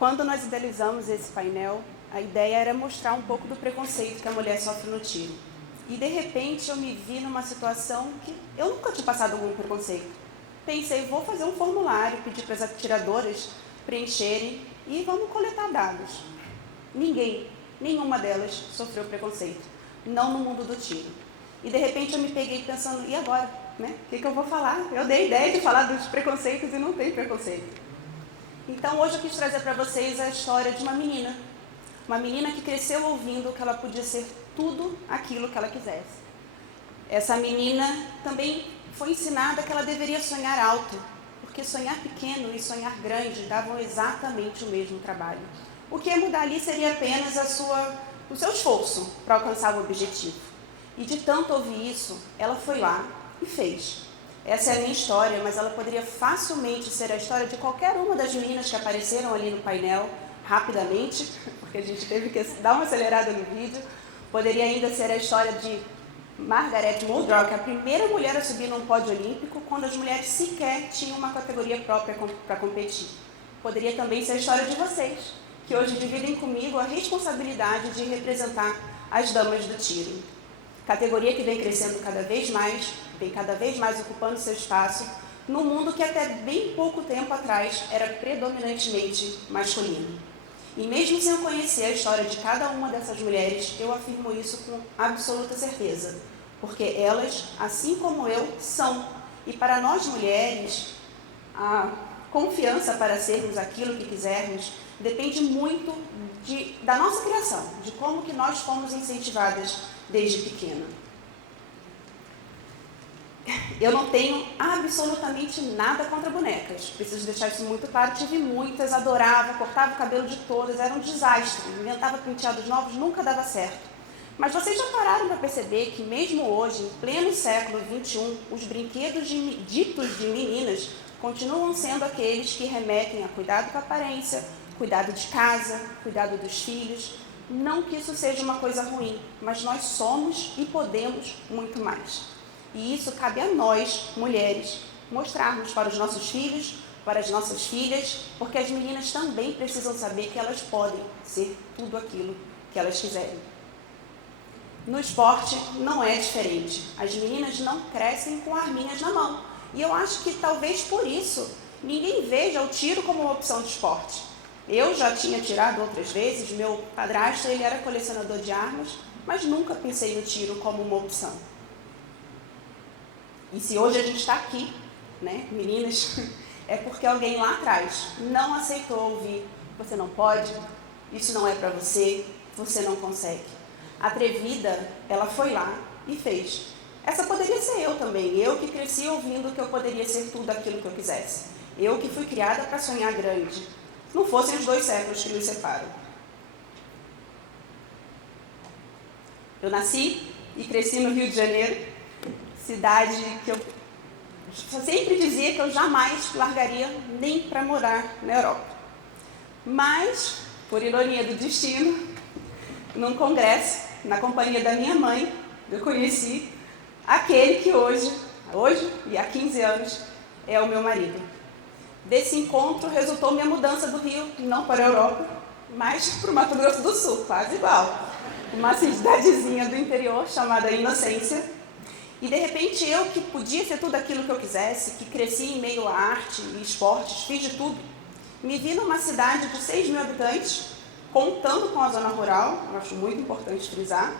Quando nós idealizamos esse painel, a ideia era mostrar um pouco do preconceito que a mulher sofre no tiro. E, de repente, eu me vi numa situação que eu nunca tinha passado algum preconceito. Pensei, vou fazer um formulário, pedir para as atiradoras preencherem e vamos coletar dados. Nenhuma delas sofreu preconceito, não no mundo do tiro. E, de repente, eu me peguei pensando, e agora? Né? O que eu vou falar? Eu dei ideia de falar dos preconceitos e não tem preconceito. Então, hoje eu quis trazer para vocês a história de uma menina que cresceu ouvindo que ela podia ser tudo aquilo que ela quisesse. Essa menina também foi ensinada que ela deveria sonhar alto, porque sonhar pequeno e sonhar grande davam exatamente o mesmo trabalho. O que ia mudar ali seria apenas o seu esforço para alcançar o objetivo. E de tanto ouvir isso, ela foi lá e fez. Essa é a minha história, mas ela poderia facilmente ser a história de qualquer uma das meninas que apareceram ali no painel, rapidamente, porque a gente teve que dar uma acelerada no vídeo. Poderia ainda ser a história de Margaret Muldrow, que é a primeira mulher a subir num pódio olímpico, quando as mulheres sequer tinham uma categoria própria para competir. Poderia também ser a história de vocês, que hoje dividem comigo a responsabilidade de representar as damas do tiro. Categoria que vem crescendo cada vez mais ocupando seu espaço, num mundo que até bem pouco tempo atrás era predominantemente masculino. E mesmo sem eu conhecer a história de cada uma dessas mulheres, eu afirmo isso com absoluta certeza, porque elas, assim como eu, são. E para nós mulheres, a confiança para sermos aquilo que quisermos depende muito da nossa criação, de como que nós fomos incentivadas desde pequena. Eu não tenho absolutamente nada contra bonecas, preciso deixar isso muito claro. Tive muitas, adorava, cortava o cabelo de todas, era um desastre, inventava penteados novos, nunca dava certo. Mas vocês já pararam para perceber que mesmo hoje, em pleno século XXI, os brinquedos ditos de meninas continuam sendo aqueles que remetem a cuidado com a aparência, cuidado de casa, cuidado dos filhos. Não que isso seja uma coisa ruim, mas nós somos e podemos muito mais. E isso cabe a nós, mulheres, mostrarmos para os nossos filhos, para as nossas filhas, porque as meninas também precisam saber que elas podem ser tudo aquilo que elas quiserem. No esporte não é diferente. As meninas não crescem com arminhas na mão. E eu acho que talvez por isso ninguém veja o tiro como uma opção de esporte. Eu já tinha tirado outras vezes, meu padrasto ele era colecionador de armas, mas nunca pensei no tiro como uma opção. E se hoje a gente está aqui, né, meninas, é porque alguém lá atrás não aceitou ouvir, você não pode, isso não é para você, você não consegue. A atrevida, ela foi lá e fez. Essa poderia ser eu também, eu que cresci ouvindo que eu poderia ser tudo aquilo que eu quisesse. Eu que fui criada para sonhar grande. Não fossem os 2 séculos que nos separam. Eu nasci e cresci no Rio de Janeiro, cidade que eu sempre dizia que eu jamais largaria nem para morar na Europa. Mas, por ironia do destino, num congresso, na companhia da minha mãe, eu conheci aquele que hoje e há 15 anos, é o meu marido. Desse encontro resultou minha mudança do Rio, não para a Europa, mas para o Mato Grosso do Sul, quase igual. Uma cidadezinha do interior chamada Inocência. E de repente eu, que podia ser tudo aquilo que eu quisesse, que cresci em meio à arte e esportes, fiz de tudo, me vi numa cidade de 6 mil habitantes, contando com a zona rural, eu acho muito importante frisar,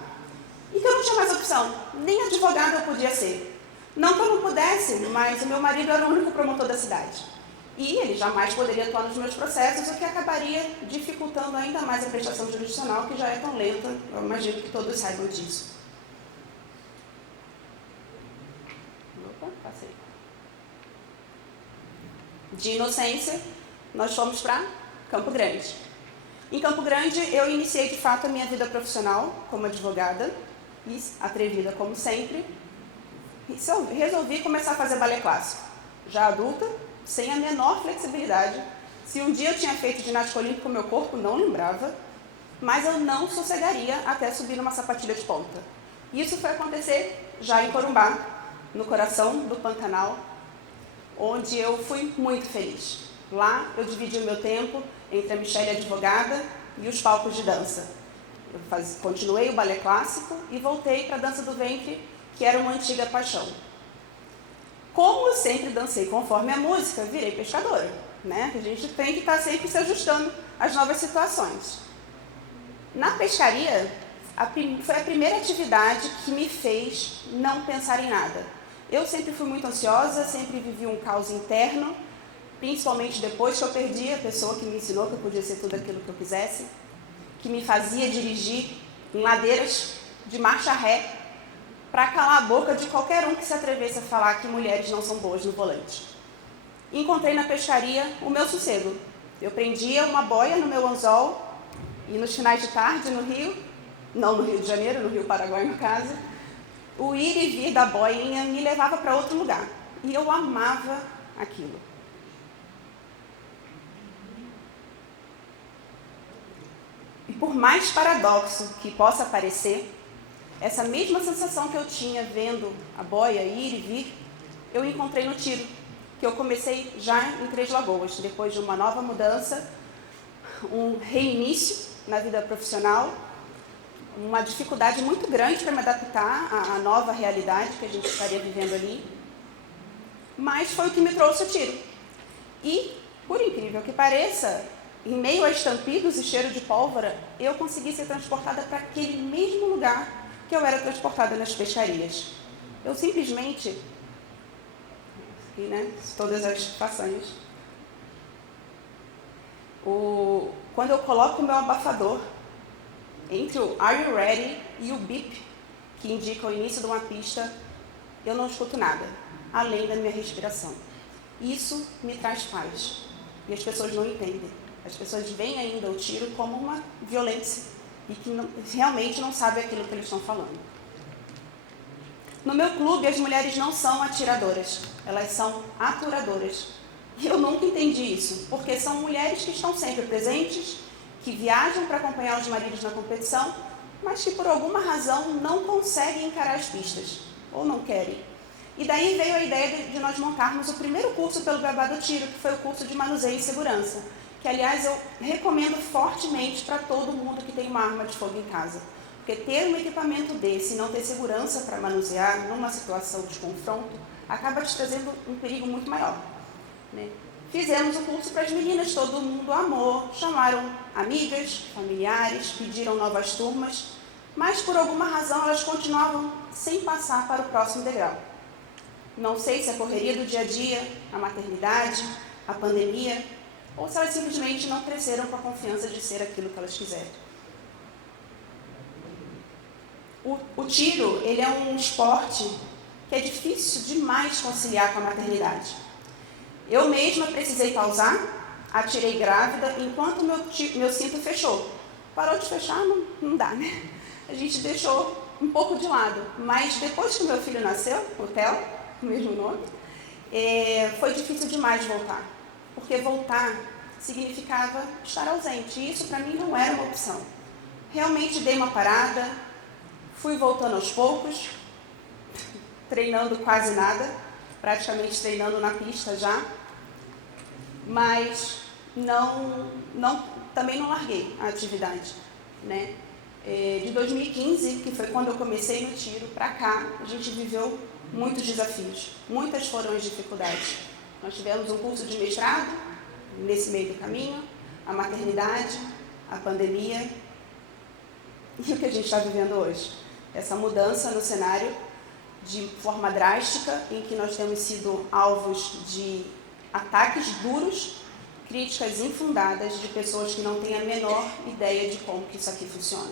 e que eu não tinha mais opção, nem advogada eu podia ser. Não que eu não pudesse, mas o meu marido era o único promotor da cidade. E ele jamais poderia atuar nos meus processos, o que acabaria dificultando ainda mais a prestação jurisdicional, que já é tão lenta, eu imagino que todos saibam disso. De Inocência, nós fomos para Campo Grande. Em Campo Grande, eu iniciei de fato a minha vida profissional como advogada, e atrevida como sempre, e resolvi começar a fazer balé clássico. Já adulta, sem a menor flexibilidade. Se um dia eu tinha feito ginástica olímpica, meu corpo não lembrava, mas eu não sossegaria até subir numa sapatilha de ponta. Isso foi acontecer já em Corumbá, no coração do Pantanal, onde eu fui muito feliz. Lá eu dividi o meu tempo entre a Michelle advogada e os palcos de dança. Continuei o balé clássico e voltei para a dança do ventre, que era uma antiga paixão. Como eu sempre dancei conforme a música, virei pescadora, né? A gente tem que estar sempre se ajustando às novas situações. Na pescaria, foi a primeira atividade que me fez não pensar em nada. Eu sempre fui muito ansiosa, sempre vivi um caos interno, principalmente depois que eu perdi a pessoa que me ensinou que eu podia ser tudo aquilo que eu quisesse, que me fazia dirigir em ladeiras de marcha ré, para calar a boca de qualquer um que se atrevesse a falar que mulheres não são boas no volante. Encontrei na pescaria o meu sossego. Eu prendia uma boia no meu anzol e nos finais de tarde no Rio, não no Rio de Janeiro, no Rio Paraguai no caso, o ir e vir da boinha me levava para outro lugar. E eu amava aquilo. E por mais paradoxo que possa parecer, essa mesma sensação que eu tinha vendo a boia ir e vir, eu encontrei no tiro, que eu comecei já em Três Lagoas, depois de uma nova mudança, um reinício na vida profissional, uma dificuldade muito grande para me adaptar à nova realidade que a gente estaria vivendo ali, mas foi o que me trouxe o tiro. E, por incrível que pareça, em meio a estampidos e cheiro de pólvora, eu consegui ser transportada para aquele mesmo lugar que eu era transportada nas pescarias. Eu simplesmente, aqui, né, todas as façanhas, quando eu coloco o meu abafador entre o Are You Ready e o beep, que indica o início de uma pista, eu não escuto nada, além da minha respiração. Isso me traz paz. E as pessoas não entendem. As pessoas veem ainda o tiro como uma violência e que realmente não sabem aquilo que eles estão falando. No meu clube, as mulheres não são atiradoras, elas são aturadoras. E eu nunca entendi isso, porque são mulheres que estão sempre presentes, que viajam para acompanhar os maridos na competição, mas que por alguma razão não conseguem encarar as pistas, ou não querem. E daí veio a ideia de nós montarmos o primeiro curso pelo Beabá do Tiro, que foi o curso de manuseio e segurança, que, aliás, eu recomendo fortemente para todo mundo que tem uma arma de fogo em casa. Porque ter um equipamento desse e não ter segurança para manusear numa situação de confronto acaba te trazendo um perigo muito maior, né? Fizemos o curso para as meninas, todo mundo amou, chamaram amigas, familiares, pediram novas turmas, mas por alguma razão elas continuavam sem passar para o próximo degrau. Não sei se a correria do dia a dia, a maternidade, a pandemia, ou se elas simplesmente não cresceram com a confiança de ser aquilo que elas quiserem. O tiro, ele é um esporte que é difícil demais conciliar com a maternidade. Eu mesma precisei pausar, atirei grávida, enquanto meu cinto fechou. Parou de fechar, não dá, né? A gente deixou um pouco de lado, mas depois que meu filho nasceu, o Theo, o mesmo nome, foi difícil demais voltar. Porque voltar significava estar ausente, e isso para mim não era uma opção. Realmente dei uma parada, fui voltando aos poucos, treinando quase nada, praticamente treinando na pista já, mas também não larguei a atividade, né? De 2015, que foi quando eu comecei no tiro, para cá, a gente viveu muitos desafios, muitas foram as dificuldades. Nós tivemos um curso de mestrado, nesse meio do caminho, a maternidade, a pandemia e o que a gente está vivendo hoje. Essa mudança no cenário de forma drástica, em que nós temos sido alvos de ataques duros, críticas infundadas de pessoas que não têm a menor ideia de como que isso aqui funciona.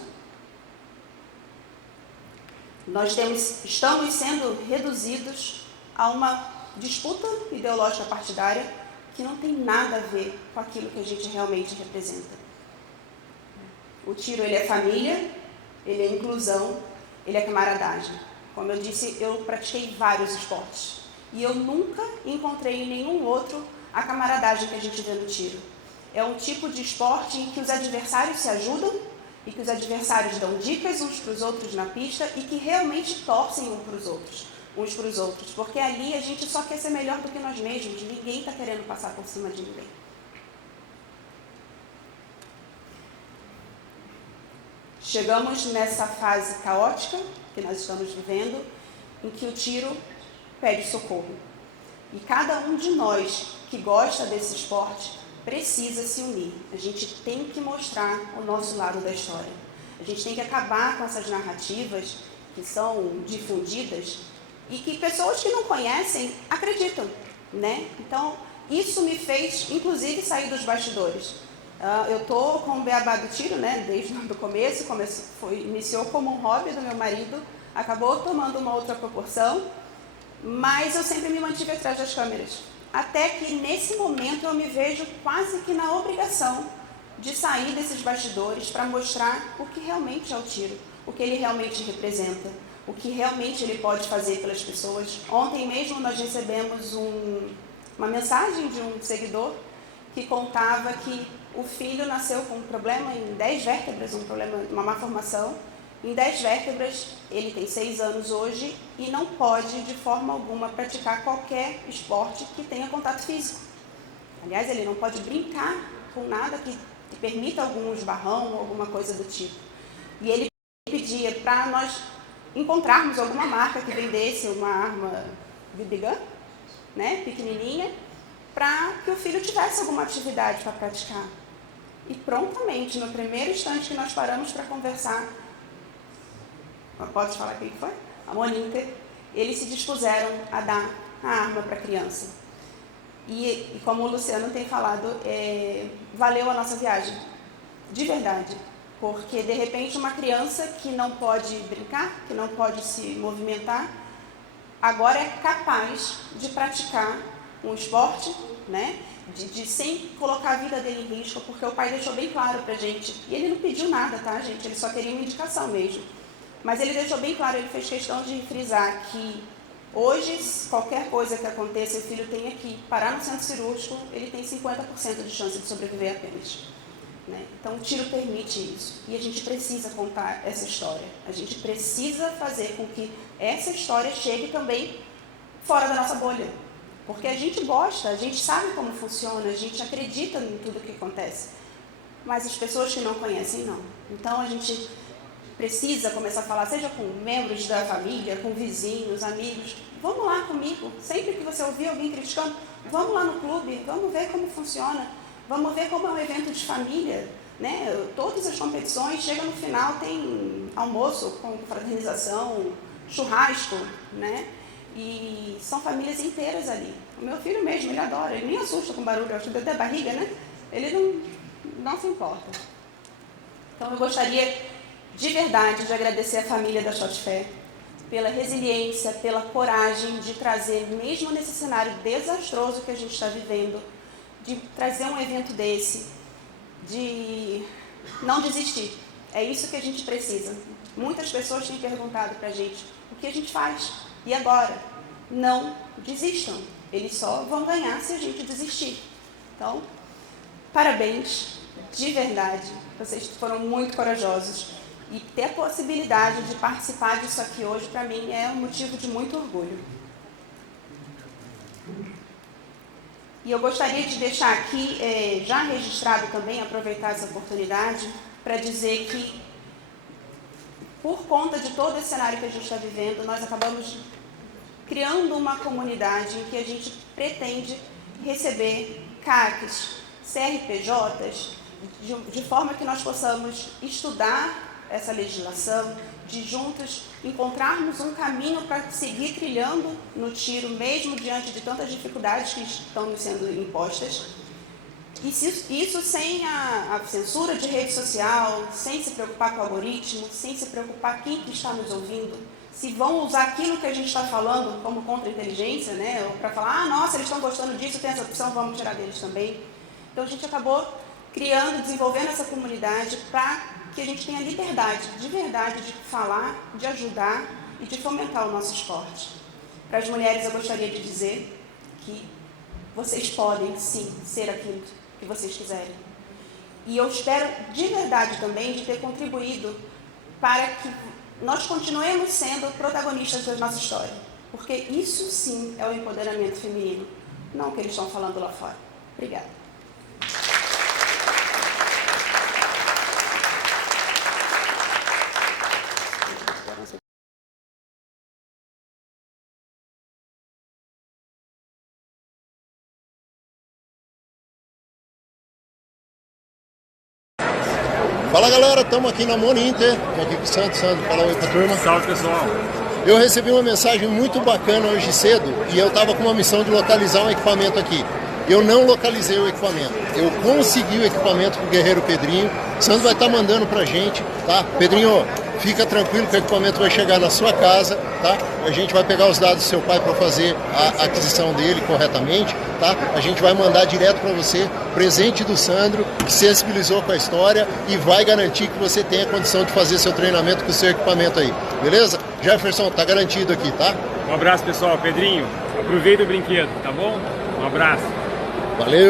Estamos sendo reduzidos a uma disputa ideológica partidária que não tem nada a ver com aquilo que a gente realmente representa. O tiro, ele é família, ele é inclusão, ele é camaradagem. Como eu disse, eu pratiquei vários esportes e eu nunca encontrei em nenhum outro a camaradagem que a gente vê no tiro. É um tipo de esporte em que os adversários se ajudam e que os adversários dão dicas uns para os outros na pista e que realmente torcem uns para os outros, porque ali a gente só quer ser melhor do que nós mesmos, ninguém está querendo passar por cima de ninguém. Chegamos nessa fase caótica que nós estamos vivendo, em que o tiro pede socorro. E cada um de nós que gosta desse esporte precisa se unir. A gente tem que mostrar o nosso lado da história. A gente tem que acabar com essas narrativas que são difundidas e que pessoas que não conhecem acreditam, né? Então, isso me fez, inclusive, sair dos bastidores. Eu estou com o beabá do tiro, né? Desde o começo, iniciou como um hobby do meu marido, acabou tomando uma outra proporção, mas eu sempre me mantive atrás das câmeras. Até que, nesse momento, eu me vejo quase que na obrigação de sair desses bastidores para mostrar o que realmente é o tiro, o que ele realmente representa, o que realmente ele pode fazer pelas pessoas. Ontem mesmo nós recebemos uma mensagem de um seguidor que contava que o filho nasceu com um problema em 10 vértebras, uma malformação. Em 10 vértebras, ele tem 6 anos hoje e não pode, de forma alguma, praticar qualquer esporte que tenha contato físico. Aliás, ele não pode brincar com nada que permita algum esbarrão ou alguma coisa do tipo. E ele pedia para nós encontrarmos alguma marca que vendesse uma arma BB gun, né, pequenininha, para que o filho tivesse alguma atividade para praticar. E prontamente, no primeiro instante que nós paramos para conversar, pode falar quem foi? A Moninter, eles se dispuseram a dar a arma para a criança. E como o Luciano tem falado, valeu a nossa viagem, de verdade. Porque, de repente, uma criança que não pode brincar, que não pode se movimentar, agora é capaz de praticar um esporte, né? Sem colocar a vida dele em risco, porque o pai deixou bem claro pra gente. E ele não pediu nada, tá, gente? Ele só queria uma indicação mesmo. Mas ele deixou bem claro, ele fez questão de frisar que hoje, qualquer coisa que aconteça, o filho tenha que parar no centro cirúrgico, ele tem 50% de chance de sobreviver apenas. Né? Então, o tiro permite isso. E a gente precisa contar essa história. A gente precisa fazer com que essa história chegue também fora da nossa bolha. Porque a gente gosta, a gente sabe como funciona, a gente acredita em tudo que acontece. Mas as pessoas que não conhecem, não. Então, a gente precisa começar a falar, seja com membros da família, com vizinhos, amigos. Vamos lá comigo. Sempre que você ouvir alguém criticando, vamos lá no clube, vamos ver como funciona. Vamos ver como é um evento de família, né? Todas as competições, chega no final, tem almoço com fraternização, churrasco, né? E são famílias inteiras ali. O meu filho mesmo, ele adora, ele nem assusta com barulho, acho que até a barriga, né? Ele não se importa. Então, eu gostaria de verdade de agradecer a família da Shot Fair pela resiliência, pela coragem de trazer, mesmo nesse cenário desastroso que a gente está vivendo, de trazer um evento desse, de não desistir. É isso que a gente precisa. Muitas pessoas têm perguntado para a gente, o que a gente faz? E agora? Não desistam. Eles só vão ganhar se a gente desistir. Então, parabéns, de verdade. Vocês foram muito corajosos. E ter a possibilidade de participar disso aqui hoje, para mim, é um motivo de muito orgulho. E eu gostaria de deixar aqui, já registrado também, aproveitar essa oportunidade, para dizer que, por conta de todo esse cenário que a gente está vivendo, nós acabamos criando uma comunidade em que a gente pretende receber CACs, CRPJs, de forma que nós possamos estudar essa legislação, de juntos encontrarmos um caminho para seguir trilhando no tiro, mesmo diante de tantas dificuldades que estão nos sendo impostas. E isso sem a censura de rede social, sem se preocupar com o algoritmo, sem se preocupar quem que está nos ouvindo, se vão usar aquilo que a gente está falando como contra-inteligência, né, ou para falar, nossa, eles estão gostando disso, tem essa opção, vamos tirar deles também. Então, a gente acabou criando, desenvolvendo essa comunidade para que a gente tenha liberdade, de verdade, de falar, de ajudar e de fomentar o nosso esporte. Para as mulheres, eu gostaria de dizer que vocês podem, sim, ser aquilo que vocês quiserem. E eu espero, de verdade também, de ter contribuído para que nós continuemos sendo protagonistas da nossa história. Porque isso, sim, é o empoderamento feminino, não o que eles estão falando lá fora. Obrigada. Fala galera, estamos aqui na Moninter, estou aqui com o Sandro. Fala oi pra turma. Salve pessoal. Eu recebi uma mensagem muito bacana hoje cedo e eu estava com uma missão de localizar um equipamento aqui. Eu não localizei o equipamento, eu consegui o equipamento com o Guerreiro Pedrinho. O Sandro vai estar mandando pra gente, tá? Pedrinho, fica tranquilo que o equipamento vai chegar na sua casa, tá? A gente vai pegar os dados do seu pai para fazer a aquisição dele corretamente, tá? A gente vai mandar direto para você, presente do Sandro, que sensibilizou com a história e vai garantir que você tenha condição de fazer seu treinamento com o seu equipamento aí, beleza? Jefferson, tá garantido aqui, tá? Um abraço pessoal, Pedrinho, aproveita o brinquedo, tá bom? Um abraço. Valeu!